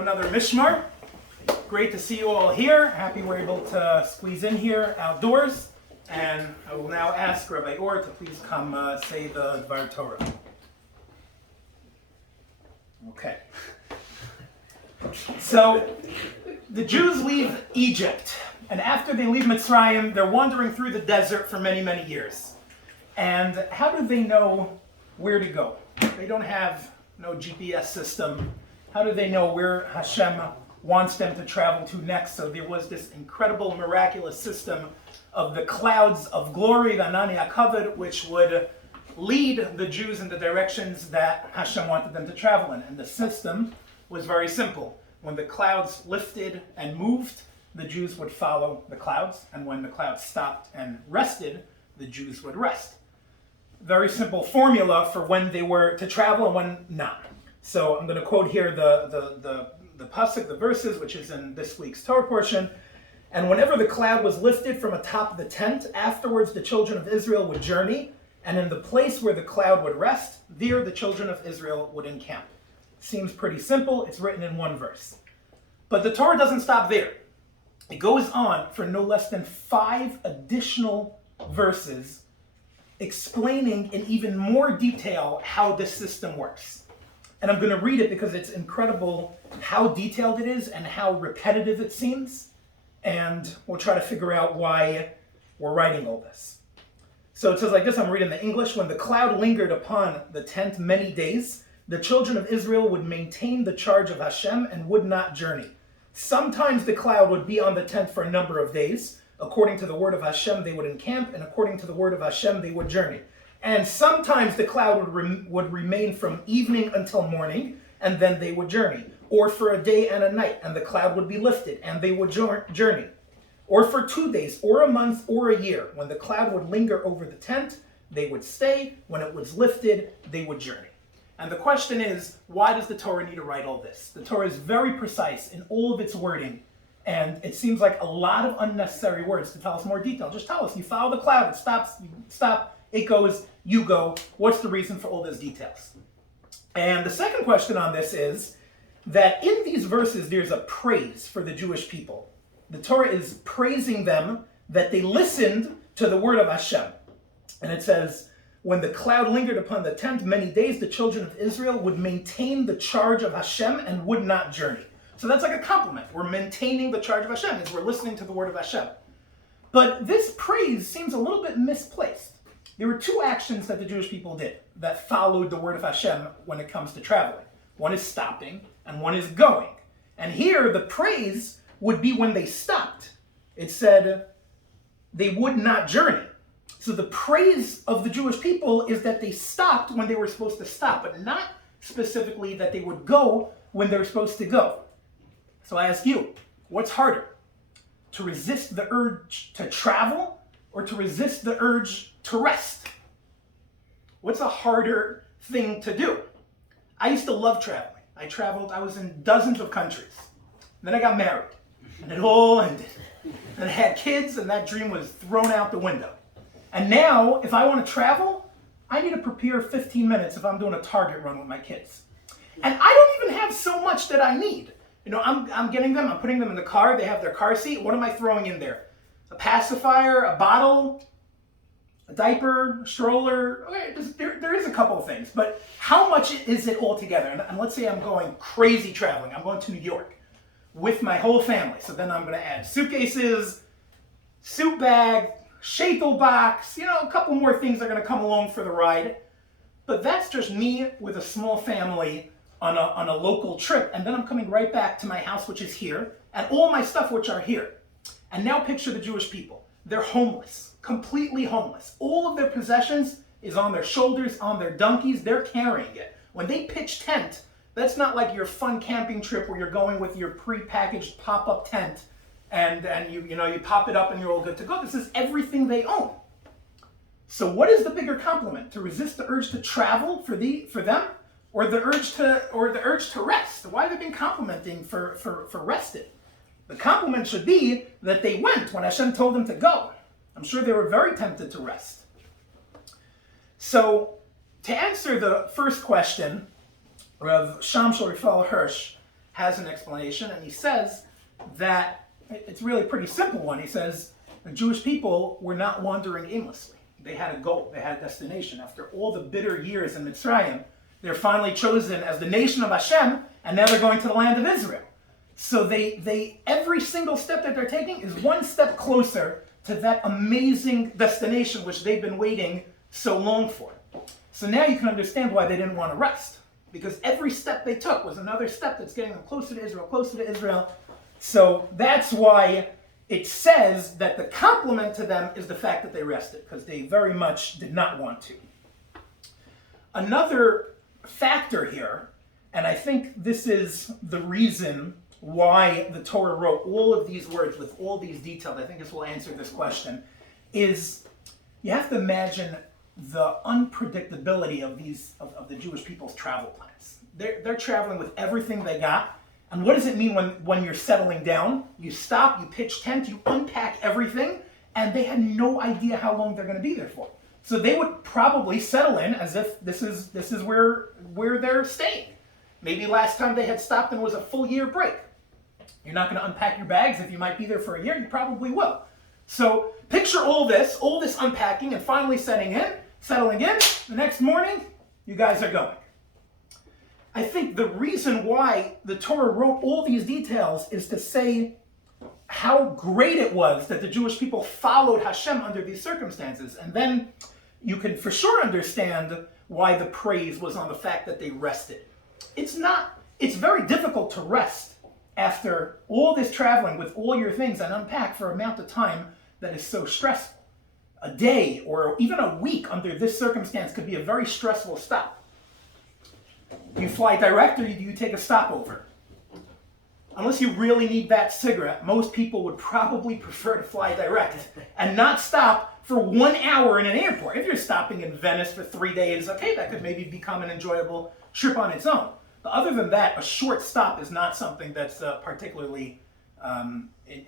another Mishmar. Great to see you all here. Happy we're able to squeeze in here outdoors. And I will now ask Rabbi Or to please come say the Dvar Torah. Okay. So, the Jews leave Egypt. And after they leave Mitzrayim, they're wandering through the desert for many, many years. And how do they know where to go? They don't have no GPS system. How do they know where Hashem wants them to travel to next? So there was this incredible, miraculous system of the clouds of glory, the Anani HaKavod, which would lead the Jews in the directions that Hashem wanted them to travel in. And the system was very simple. When the clouds lifted and moved, the Jews would follow the clouds. And when the clouds stopped and rested, the Jews would rest. Very simple formula for when they were to travel and when not. So I'm going to quote here the pasuk, the verses, which is in this week's Torah portion. And whenever the cloud was lifted from atop the tent, afterwards the children of Israel would journey, and in the place where the cloud would rest, there the children of Israel would encamp. Seems pretty simple. It's written in one verse. But the Torah doesn't stop there. It goes on for no less than 5 additional verses explaining in even more detail how this system works. And I'm going to read it because it's incredible how detailed it is and how repetitive it seems. And we'll try to figure out why we're writing all this. So it says like this, I'm reading the English. When the cloud lingered upon the tent many days, the children of Israel would maintain the charge of Hashem and would not journey. Sometimes the cloud would be on the tent for a number of days. According to the word of Hashem, they would encamp, and according to the word of Hashem, they would journey. And sometimes the cloud would remain from evening until morning, and then they would journey. Or for a day and a night, and the cloud would be lifted, and they would journey. Or for 2 days, or a month, or a year. When the cloud would linger over the tent, they would stay. When it was lifted, they would journey. And the question is, why does the Torah need to write all this? The Torah is very precise in all of its wording, and it seems like a lot of unnecessary words to tell us more detail. Just tell us, you follow the cloud, it stops, you stop, it goes, you go. What's the reason for all those details? And the second question on this is that in these verses, there's a praise for the Jewish people. The Torah is praising them that they listened to the word of Hashem. And it says, when the cloud lingered upon the tent many days, the children of Israel would maintain the charge of Hashem and would not journey. So that's like a compliment. We're maintaining the charge of Hashem as we're listening to the word of Hashem. But this praise seems a little bit misplaced. There were 2 actions that the Jewish people did that followed the word of Hashem when it comes to traveling. One is stopping and one is going. And here the praise would be when they stopped. It said they would not journey. So the praise of the Jewish people is that they stopped when they were supposed to stop, but not specifically that they would go when they were supposed to go. So I ask you, what's harder? To resist the urge to travel or to resist the urge to rest? What's a harder thing to do? I used to love traveling. I was in dozens of countries. Then I got married, and it all ended. And I had kids, and that dream was thrown out the window. And now, if I want to travel, I need to prepare 15 minutes if I'm doing a Target run with my kids. And I don't even have so much that I need. You know, I'm getting them, I'm putting them in the car, they have their car seat. What am I throwing in there? A pacifier, a bottle, a diaper, a stroller. Okay, there is a couple of things, but how much is it all together? And let's say I'm going crazy traveling. I'm going to New York with my whole family. So then I'm going to add suitcases, suit bag, shaitel box, a couple more things are going to come along for the ride. But that's just me with a small family on a local trip. And then I'm coming right back to my house, which is here, and all my stuff, which are here. And now picture the Jewish people. They're homeless, completely homeless. All of their possessions is on their shoulders, on their donkeys. They're carrying it. When they pitch tent, that's not like your fun camping trip where you're going with your pre-packaged pop-up tent and you pop it up and you're all good to go. This is everything they own. So what is the bigger compliment? To resist the urge to travel for them, or the urge to rest? Why have they been complimenting for rested? The compliment should be that they went when Hashem told them to go. I'm sure they were very tempted to rest. So to answer the first question, Rav Sham Shel Rifal Hirsch has an explanation, and he says that it's really a pretty simple one. He says the Jewish people were not wandering aimlessly. They had a goal, they had a destination. After all the bitter years in Mitzrayim, they're finally chosen as the nation of Hashem, and now they're going to the land of Israel. So they every single step that they're taking is one step closer to that amazing destination which they've been waiting so long for. So now you can understand why they didn't want to rest. Because every step they took was another step that's getting them closer to Israel, closer to Israel. So that's why it says that the compliment to them is the fact that they rested, because they very much did not want to. Another factor here, and I think this is the reason why the Torah wrote all of these words with all these details, I think this will answer this question, is you have to imagine the unpredictability of the Jewish people's travel plans. They're traveling with everything they got. And what does it mean when you're settling down? You stop, you pitch tent, you unpack everything, and they had no idea how long they're going to be there for. So they would probably settle in as if this is where they're staying. Maybe last time they had stopped and it was a full year break. You're not going to unpack your bags. If you might be there for a year, you probably will. So picture all this unpacking and finally settling in. The next morning, you guys are going. I think the reason why the Torah wrote all these details is to say how great it was that the Jewish people followed Hashem under these circumstances. And then you can for sure understand why the praise was on the fact that they rested. It's very difficult to rest after all this traveling with all your things and unpack for an amount of time that is so stressful. A day or even a week under this circumstance could be a very stressful stop. Do you fly direct or do you take a stopover? Unless you really need that cigarette, most people would probably prefer to fly direct and not stop for 1 hour in an airport. If you're stopping in Venice for 3 days, okay, that could maybe become an enjoyable trip on its own. But other than that, a short stop is not something that's particularly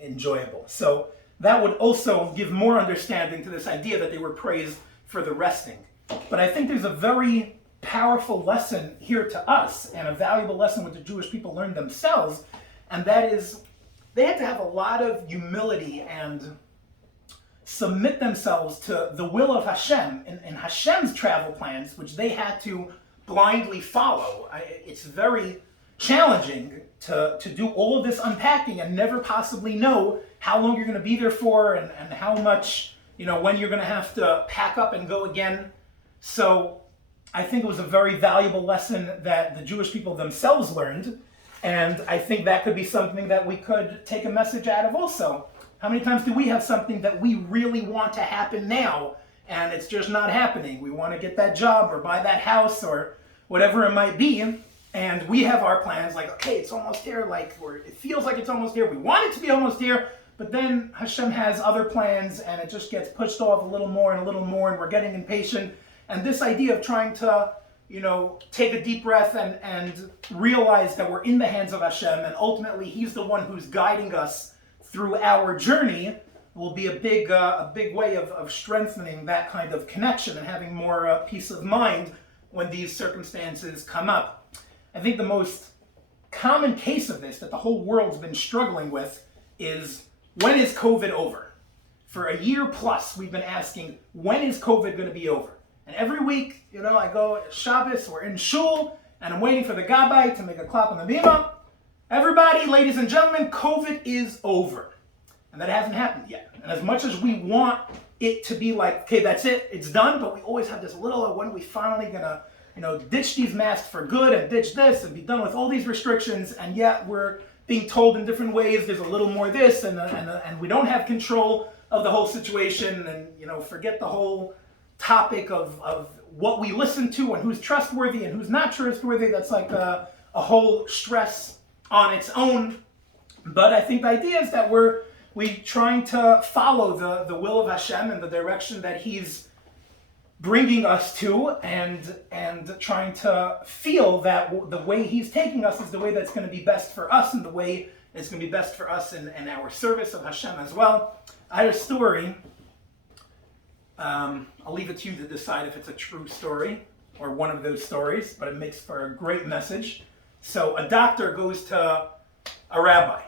enjoyable. So that would also give more understanding to this idea that they were praised for the resting. But I think there's a very powerful lesson here to us, and a valuable lesson which the Jewish people learned themselves, and that is they had to have a lot of humility and submit themselves to the will of Hashem and Hashem's travel plans, which they had to blindly follow. It's very challenging to do all of this unpacking and never possibly know how long you're going to be there for and how much, when you're going to have to pack up and go again. So I think it was a very valuable lesson that the Jewish people themselves learned, and I think that could be something that we could take a message out of also. How many times do we have something that we really want to happen now, and it's just not happening? We want to get that job or buy that house or whatever it might be, and we have our plans like, okay, it's almost here, or it feels like it's almost here. We want it to be almost here, but then Hashem has other plans, and it just gets pushed off a little more, and we're getting impatient. And this idea of trying to, take a deep breath and realize that we're in the hands of Hashem, and ultimately He's the one who's guiding us through our journey, will be a big way of strengthening that kind of connection and having more peace of mind when these circumstances come up. I think the most common case of this that the whole world's been struggling with is, when is COVID over? For a year plus, we've been asking, when is COVID going to be over? And every week, I go Shabbos, we're in shul, and I'm waiting for the Gabbai to make a clap on the bima. Everybody, ladies and gentlemen, COVID is over. And that hasn't happened yet. And as much as we want it to be like, okay, that's it, it's done, but we always have this little, when are we finally gonna, ditch these masks for good and ditch this and be done with all these restrictions, and yet we're being told in different ways there's a little more this, and we don't have control of the whole situation, and forget the whole topic of what we listen to and who's trustworthy and who's not trustworthy. That's like a whole stress on its own. But I think the idea is that we trying to follow the will of Hashem and the direction that He's bringing us to, and trying to feel that the way He's taking us is the way that's going to be best for us, and the way that's going to be best for us in our service of Hashem as well. I had a story. I'll leave it to you to decide if it's a true story or one of those stories, but it makes for a great message. So a doctor goes to a rabbi.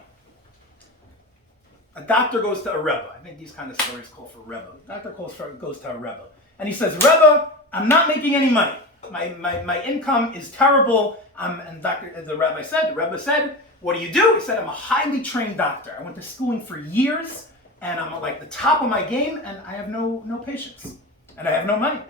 A doctor goes to a rebbe. I think these kind of stories call for rebbe. A doctor goes to a rebbe. And he says, Rebbe, I'm not making any money. My income is terrible. And the rebbe said, what do you do? He said, I'm a highly trained doctor. I went to schooling for years, and I'm like the top of my game, and I have no patients. And I have no money.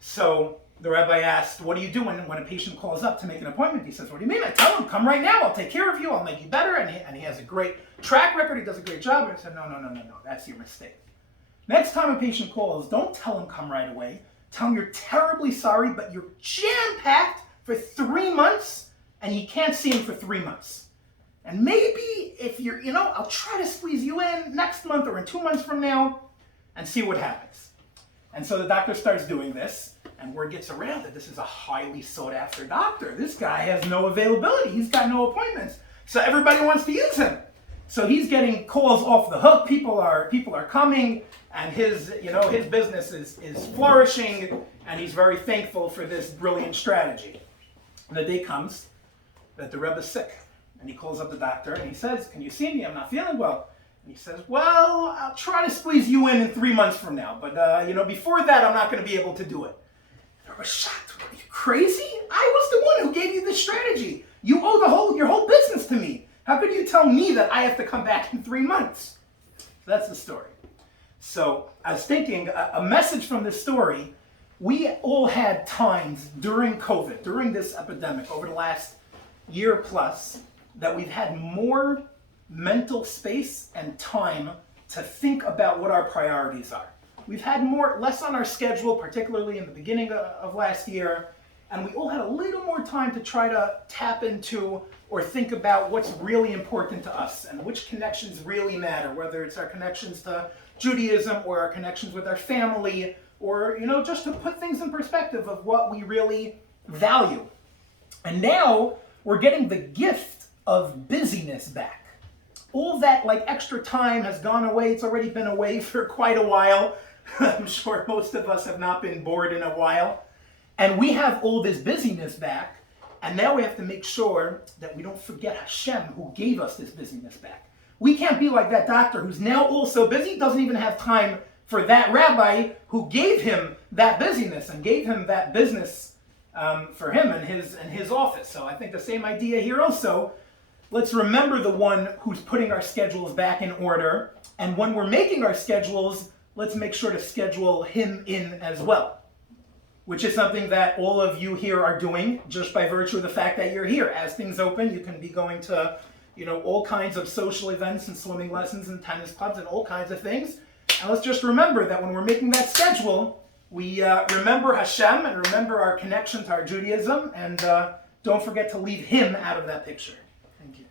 So the rabbi asked, what do you do when a patient calls up to make an appointment? He says, what do you mean? I tell him, come right now. I'll take care of you. I'll make you better. And he has a great track record. He does a great job. And I said, no. That's your mistake. Next time a patient calls, don't tell him come right away. Tell him you're terribly sorry, but you're jam-packed for 3 months, and you can't see him for 3 months. And maybe if you're, I'll try to squeeze you in next month or in 2 months from now and see what happens. And so the doctor starts doing this, and word gets around that this is a highly sought-after doctor. This guy has no availability. He's got no appointments. So everybody wants to use him. So he's getting calls off the hook. People are coming, and his business is flourishing, and he's very thankful for this brilliant strategy. And the day comes that the Rebbe's sick, and he calls up the doctor, and he says, can you see me? I'm not feeling well. And he says, well, I'll try to squeeze you in 3 months from now, but before that, I'm not going to be able to do it. And I was shocked. Are you crazy? I was the one who gave you this strategy. You owe your whole business to me. How could you tell me that I have to come back in 3 months? So that's the story. So I was thinking, a message from this story, we all had times during COVID, during this epidemic, over the last year plus, that we've had more mental space and time to think about what our priorities are. We've had less on our schedule, particularly in the beginning of last year, and we all had a little more time to try to tap into or think about what's really important to us and which connections really matter, whether it's our connections to Judaism or our connections with our family, or just to put things in perspective of what we really value. And now we're getting the gift of busyness back. All that extra time has gone away. It's already been away for quite a while. I'm sure most of us have not been bored in a while. And we have all this busyness back, and now we have to make sure that we don't forget Hashem, who gave us this busyness back. We can't be like that doctor who's now also busy, doesn't even have time for that rabbi who gave him that busyness and gave him that business for him and his office. So I think the same idea here also. Let's remember the one who's putting our schedules back in order, and when we're making our schedules, let's make sure to schedule him in as well, which is something that all of you here are doing just by virtue of the fact that you're here. As things open, you can be going to all kinds of social events and swimming lessons and tennis clubs and all kinds of things. And let's just remember that when we're making that schedule, we remember Hashem and remember our connection to our Judaism, and don't forget to leave him out of that picture. Thank you.